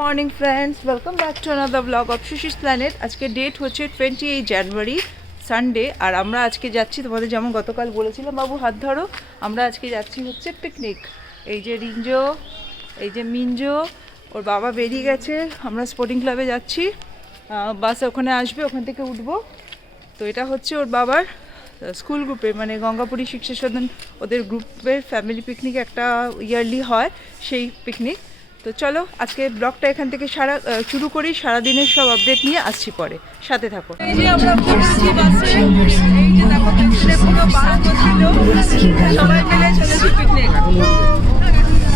Morning friends, welcome back to another blog of সুশিস planet. আজকে date হচ্ছে 28 জানুয়ারি, Sunday. আর আমরা আজকে যাচ্ছি, তোমাদের যেমন গতকাল বলেছিলাম বাবু হাত ধরো, আমরা আজকে যাচ্ছি হচ্ছে পিকনিক। এই যে রিঞ্জো, এই যে মিঞ্জো, ওর বাবা বেরিয়ে গেছে, আমরা স্পোর্টিং ক্লাবে যাচ্ছি। বাস ওখানে আসবে, ওখান থেকে উঠবো। তো এটা হচ্ছে ওর বাবার স্কুল গ্রুপে, মানে গঙ্গাপুরী শিক্ষা সদন, ওদের গ্রুপের ফ্যামিলি পিকনিক একটা ইয়ারলি হয়, সেই পিকনিক। তো চলো আজকে ব্লগটা এখান থেকে শুরু করি, সারাদিনের সব আপডেট নিয়ে আসছি পরে, সাথে থাকো। এই যে আমরা বসেছি বাসে, এই যে দেখো পেছনে পুরো 12 বছর সবাই মিলে চলেছি পিকনিক।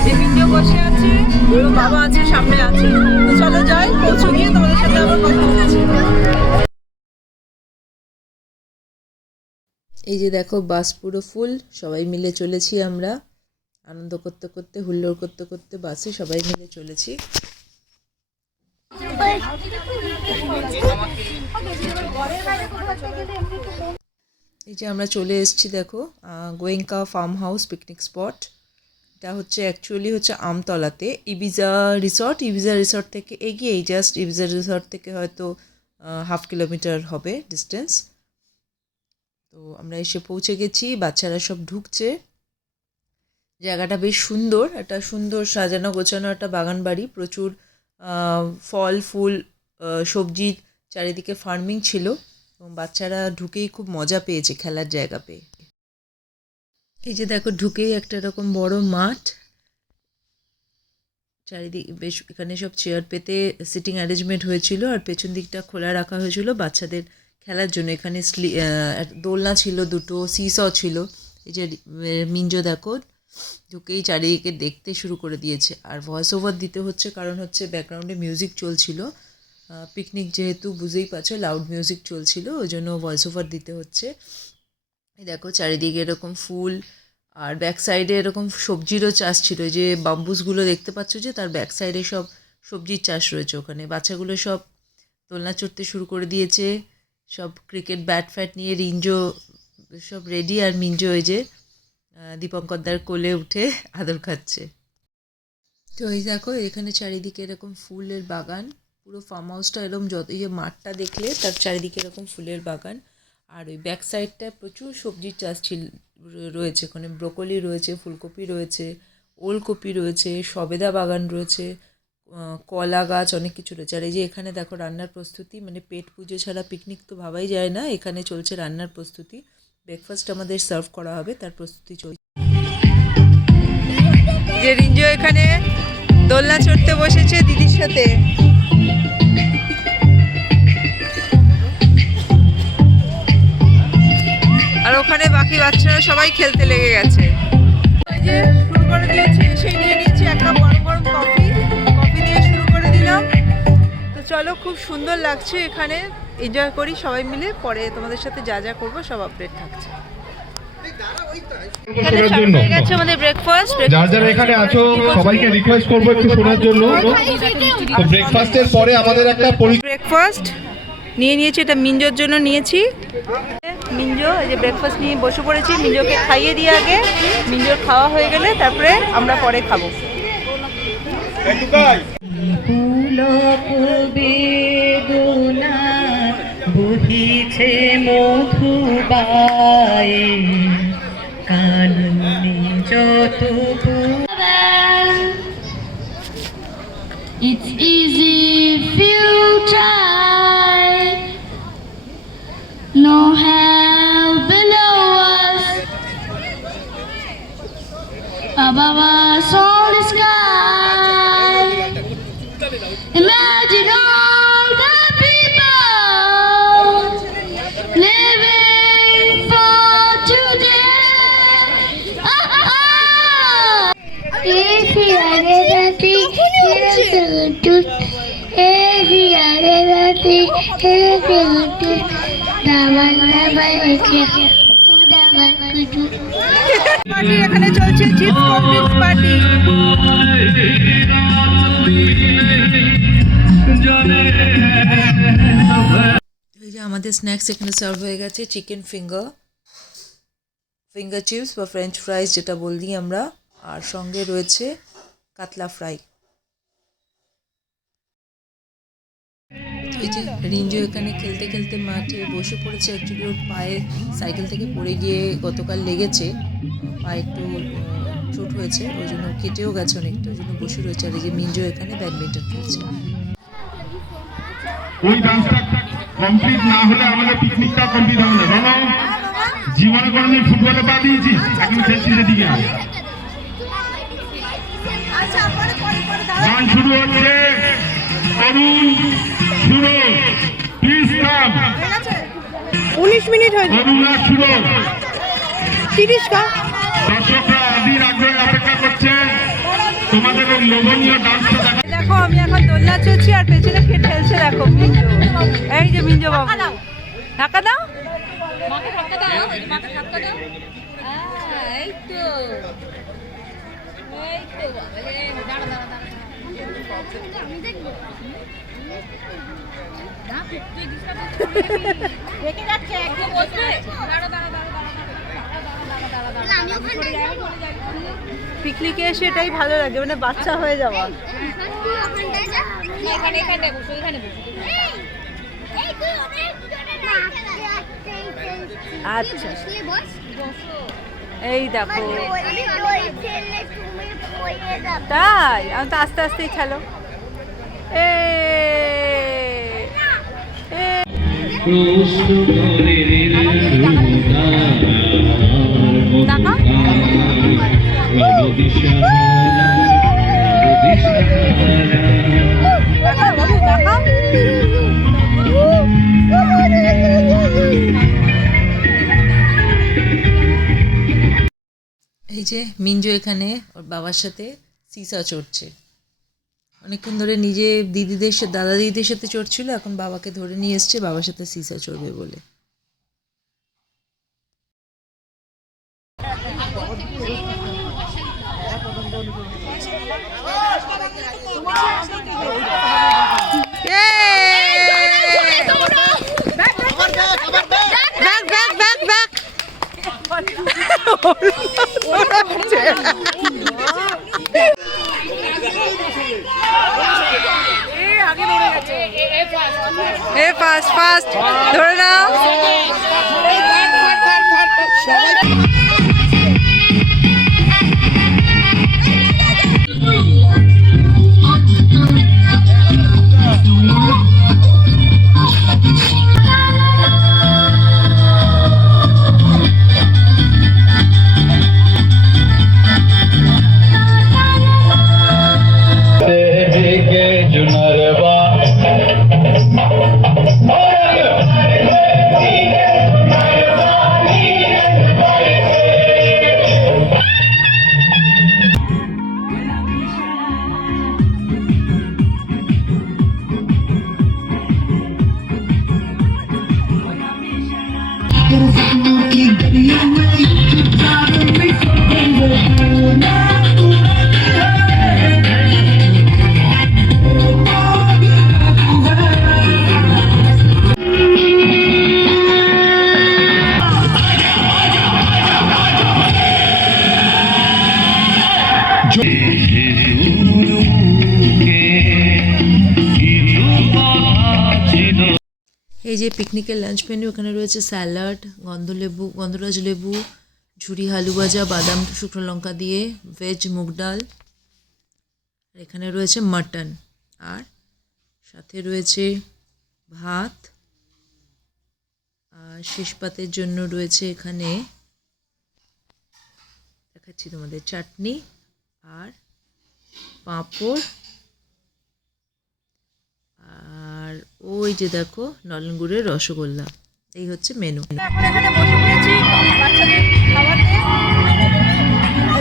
এই ভিডিও বসে আছে, ওর বাবা আছে, সামনে আছে। তো চলো যাই, পৌঁছে গিয়ে তোমাদের সাথে আবার কথা হচ্ছে। এই যে দেখো বাস পুরো ফুল, সবাই মিলে চলেছি আমরা, আনন্দ করতে করতে, হুল্লোড় করতে করতে বাসে সবাই মিলে চলেছি। এই যে আমরা চলে এসেছি, দেখো Goenka farm house picnic spot. এটা হচ্ছে অ্যাকচুয়ালি হচ্ছে আমতলাতে, ইবিজা রিসর্ট থেকে এগিয়েই, জাস্ট ইবিজা রিসর্ট থেকে হয়তো 1/2 কিলোমিটার হবে ডিস্টেন্স। তো আমরা এসে পৌঁছে গেছি, বাচ্চারা সব ঢুকছে। জায়গাটা বেশ সুন্দর, একটা সুন্দর সাজানো গোছানো একটা বাগান বাড়ি, প্রচুর ফল ফুল সবজির চারিদিকে ফার্মিং ছিল, এবং বাচ্চারা ঢুকেই খুব মজা পেয়েছে, খেলার জায়গা পেয়ে। এই যে দেখো ঢুকেই একটা এরকম বড় মাঠ, চারিদিকে বেশ, এখানে সব চেয়ার পেতে সিটিং অ্যারেঞ্জমেন্ট হয়েছিল, আর পেছন দিকটা খোলা রাখা হয়েছিল বাচ্চাদের খেলার জন্য। এখানে দোলনা ছিল দুটো, সিস ছিল। এই যে মিঞ্জো দেখো ঢুকেই চারিদিকে দেখতে শুরু করে দিয়েছে, আর ভয়েস ওভার দিতে হচ্ছে, কারণ হচ্ছে ব্যাকগ্রাউন্ডে মিউজিক চলছিল। পিকনিক যেহেতু বুঝতেই পারছো, লাউড মিউজিক চলছিল, ওই জন্য ভয়েস ওভার দিতে হচ্ছে। এই দেখো চারিদিকে এরকম ফুল, আর ব্যাক সাইডে এরকম সবজিরও চাষ ছিল। যে বাম্বুসগুলো দেখতে পাচ্ছ, যে তার ব্যাক সাইডে সব সবজির চাষ রয়েছে। ওখানে বাচ্চাগুলো সব দোলনা চড়তে শুরু করে দিয়েছে, সব ক্রিকেট ব্যাট ফ্যাট নিয়ে রিঞ্জো সব রেডি, আর মিঞ্জো ওই যে দীপঙ্করদার কোলে উঠে আদর খাচ্ছে। তো এই দেখো এখানে চারিদিকে এরকম ফুলের বাগান, পুরো ফার্ম হাউসটা এরকম, যত এই যে মাঠটা দেখলে তার চারিদিকে এরকম ফুলের বাগান। আর ওই ব্যাক সাইডটায় প্রচুর সবজির চাষ রয়েছে, ওখানে ব্রোকলি রয়েছে, ফুলকপি রয়েছে, ওলকপি রয়েছে, সবেদা বাগান রয়েছে, কলা গাছ, অনেক কিছু রয়েছে। আর এই যে এখানে দেখো রান্নার প্রস্তুতি, মানে পেট পুজো ছাড়া পিকনিক তো ভাবাই যায় না, এখানে চলছে রান্নার প্রস্তুতি। ব্রেকফাস্ট আমাদের সার্ভ করা হবে, তার প্রস্তুতি চলছে। যে রিঞ্জো এখানে দোলনা চড়তে বসেছে দিদির সাথে। আর ওখানে বাকি বাচ্চারা সবাই খেলতে লেগে গেছে। এই যে শুরু করে দিয়েছে, এসে নিয়ে নিয়েছি এক কাপ গরম গরম কফি দিয়ে শুরু করে দিলাম। তো চলো, খুব সুন্দর লাগছে এখানে, এনজয় করি সবাই মিলে। পরে তোমাদের সাথে যা যা করবো সব আপডেট থাকছে। আমাদের ব্রেকফাস্ট, যারা যারা এখানে আছো সবাইকে রিকোয়েস্ট করবো একটু শোনার জন্য। তো ব্রেকফাস্টের পরে আমাদের একটা ব্রেকফাস্ট নিয়ে নিয়েছি, এটা মিঞ্জোর জন্য নিয়েছি। মিঞ্জো এই যে ব্রেকফাস্ট নিয়ে বসে পড়েছি, মিঞ্জোকে খাইয়ে দিয়ে আগে, মিঞ্জোর খাওয়া হয়ে গেলে তারপরে আমরা পরে খাবো। বহিছে মধুবাই কাননে যত। It's easy if you try. No hell below us, above us only sky. Imagine all the people living for today. If you are ready, here's the truth. If you are ready, here's the truth. Party এখানে চলছে, chips cold drinks party. এই যে আমাদের snacks এখানে serve হয়ে গেছে, chicken finger chips বা French ফ্রাইজ যেটা বলি আমরা, আর সঙ্গে রয়েছে কাতলা ফ্রাই। এই যে রিঞ্জু এখানে খেলতে খেলতে মাঠে বসে পড়েছে। অ্যাকচুয়ালি ওর পায়ে সাইকেল থেকে পড়ে গিয়ে গতকাল লেগেছে, পায়ে একটু চোট হয়েছে, ওই জন্য কেটেও গেছে অনেকটা, ওই জন্য বসে রয়েছে। আর এই যে মিঞ্জো এখানে ব্যাডমিন্টন খেলছে। ওই ডান্সটা কমপ্লিট না হলে আমাদের পিকনিকটা কমপ্লিট হবে না। রনো, জীবনে কোনোদিন ফুটবলে পা দিয়েছিস? এখন খেলছিস এদিকে আয়। গান শুরু হচ্ছে, করুন শুরু, প্লিজ কাম। 19 মিনিট হয়েছে, করুণা শুরু। 30 কা দর্শকরা অধীর আগ্রহে অপেক্ষা করছে তোমাদের ওই লোভনীয় ডান্সটা দেখা। দেখো আমি এখন দোলনা চড়ছি আর পেছনে কে ঠেলছে দেখো, মিঞ্জো। এই যে মিঞ্জো বাবু, ধাক্কা দাও। পিকনিকে এসে এটাই ভালো লাগে, মানে বাচ্চা হয়ে যাওয়া। আচ্ছা এই দেখো, তাই আমি তো আস্তে আস্তেই খেলো। এই যে মিঞ্জো এখানে ওর বাবার সাথে সিসা চড়ছে। অনেকক্ষণ ধরে নিজে দিদিদের সাথে, দাদা দিদিদের সাথে চড়ছিল, এখন বাবাকে ধরে নিয়ে এসছে বাবার সাথে সিসা চড়বে বলে। ফাস্ট ফাস্ট ধরে নাও। এই যে পিকনিকের লাঞ্চ মেনু, এখানে রয়েছে স্যালাড, গন্ধরাজ লেবু, ঝুরি আলু ভাজা, বাদাম শুকনো লঙ্কা দিয়ে, ভেজ মুগ ডাল, আর এখানে রয়েছে মাটন, আর সাথে রয়েছে ভাত, আর শেষ পাতের জন্য রয়েছে এখানে দেখাচ্ছি তোমাদের চাটনি আর পাঁপড়, আর ওই যে দেখো নলেন গুড়ের রসগোল্লা। এই হচ্ছে মেনু। এখানে বসে পড়েছি বাচ্চাদের খাওয়াতে।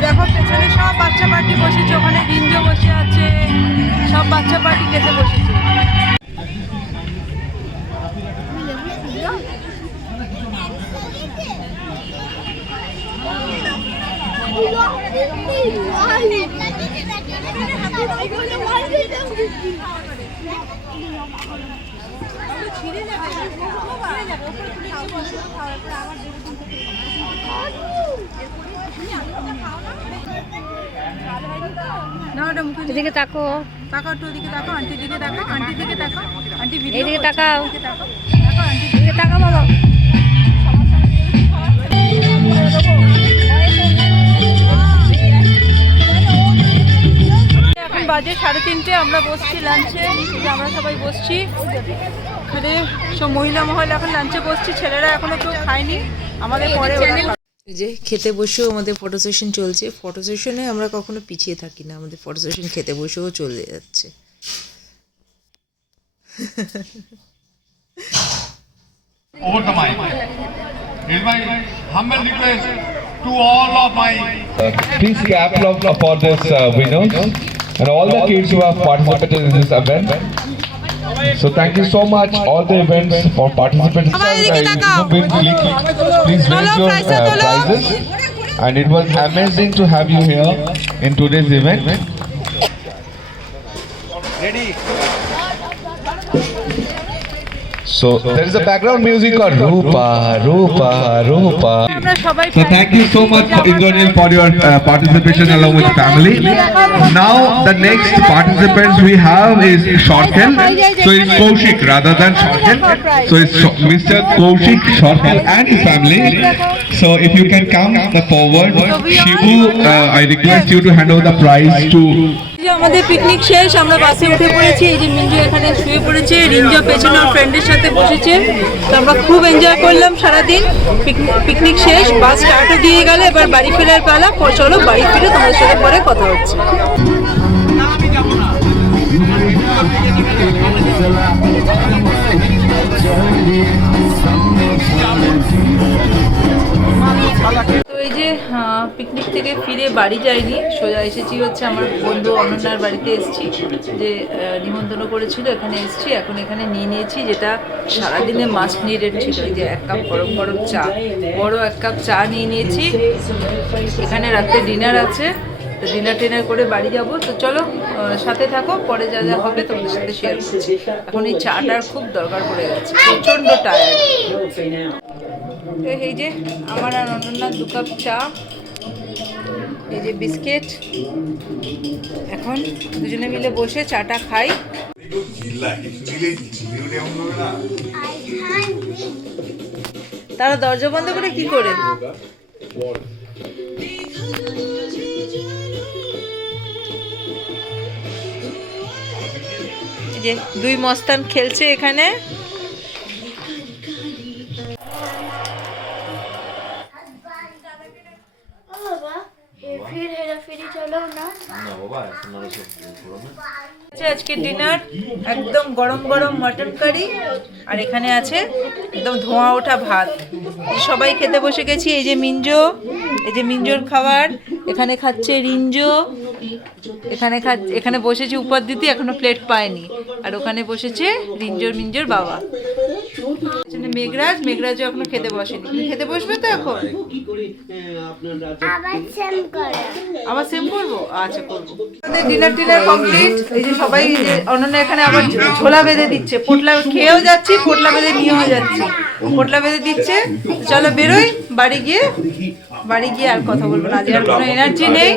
দেখো পেছনে সব বাচ্চা পার্টি বসেছে, ওখানে রিঞ্জো বসে আছে, সব বাচ্চা পার্টি খেতে বসেছে। এদিকে তাকো। তাকাও একটু ওদিকে তাকাও, আন্টির দিকে তাকাও, আন্টির দিকে তাকাও, আন্টি ভিডিও এদিকে তাকাও। তাকাও আন্টির দিকে এদিকে তাকাও বাবা। এখন বাজে 3:30, আমরা বসছি লাঞ্চে, আমরা সবাই বসছি এখানে, সব মহিলা মহল এখন লাঞ্চে বসছি, ছেলেরা এখনো কেউ খায়নি, আমাদের পরে ওরা খাবে। এই যে খেতে বসেও আমাদের ফটো সেশন চলছে। ফটো সেশনে আমরা কখনো পিছিয়ে থাকি না, আমাদের ফটো সেশন খেতে বসেও চলে যাচ্ছে। Over the mic. It's my humble request to all of my Please clap for this winners and all the kids who have participated in this event. So thank you so much all the events for participants. Please raise your prizes. And it was amazing to have you here in today's event. So there is a background music called Rupa, Rupa, Rupa. আমরা সবাই So thank you so much Indranil for your participation along with family. Now the next participants we have is Shorkel. So it's Kaushik rather than Shorkel. So it's Mr. Kaushik Shorkel and his family. So if you can come forward, Shivu, I request you to hand over the prize to. এই যে আমাদের picnic শেষ, আমরা বাসে উঠে পড়েছি। এই যে মিঞ্জু এখানে শুয়ে পড়েছে, রিঞ্জো পেছনে ওর ফ্রেন্ডের সাথে বসেছে। তো আমরা খুব এনজয় করলাম সারাদিন। পিকনিক শেষ, বাস স্টার্টও দিয়ে গেল, এবার বাড়ি ফেরার পালা। চলো বাড়ি ফিরে তোমাদের সাথে পরে কথা হচ্ছে। তো এই যে পিকনিক থেকে ফিরে বাড়ি যাইনি, সোজা এসেছি হচ্ছে আমার বন্ধু অনন্যার বাড়িতে এসেছি, যে নিমন্ত্রণ করেছিল, এখানে এসেছি। এখন এখানে নিয়ে নিয়েছি যেটা সারাদিনে মাস্ট নিডেড ছিল, এই যে 1 কাপ গরম গরম চা, বড় 1 কাপ চা নিয়ে নিয়েছি। এখানে রাত্রে ডিনার আছে, তো ডিনার করে বাড়ি যাব। তো চলো সাথে থাকো, পরে যা যা হবে তোমাদের সাথে শেয়ার করছি। এখন এই চাটার খুব দরকার পড়ে গেছে, প্রচণ্ড টায়ার্ড। এই যে আমার আর অনন্যার 2 কাপ চা, এই যে বিস্কিট। এখন দুজনে মিলে বসে চাটা খাই। তারা দরজা বন্ধ করে কি করে? যে 2 মস্তান খেলছে এখানে। আজকে ডিনার একদম গরম গরম মটন কারি, আর এখানে আছে একদম ধোঁয়া ওঠা ভাত। সবাই খেতে বসে গেছি। এই যে মিঞ্জো, এই যে মিঞ্জোর খাবার, এখানে খাচ্ছে রিঞ্জো, এখানে বসেছে উপর দিতে, এখনো প্লেট পায়নি। আর ওখানে বসেছে মিঞ্জোর বাবা। মেঘরাজও এখনো খেতে বসেনি, খেতে বসবে তো এখন? আবার সেম করবো? আচ্ছা করবো। Dinner complete. এই যে সবাই, অনন্যা এখানে আবার ঝোলা বেঁধে দিচ্ছে, পোটলা খেয়েও যাচ্ছি, পোটলা বেঁধে নিয়েও যাচ্ছি, পোটলা বেঁধে দিচ্ছে। চলো বেরোই, বাড়ি গিয়ে আর কথা বলবো না, আজকে আর কোনো এনার্জি নেই।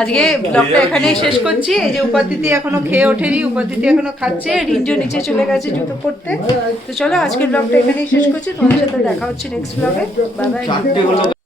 আজকে ব্লগটা এখানেই শেষ করছি। এই যে উপাদিতি এখনো খেয়ে ওঠেনি, উপাদিতি এখনো খাচ্ছে, রিঞ্জো নিচে চলে গেছে জুতো পরতে। তো চলো আজকের ব্লগটা এখানেই শেষ করছি, তোমাদের সাথে দেখা হচ্ছে নেক্সট ব্লগে। Bye bye.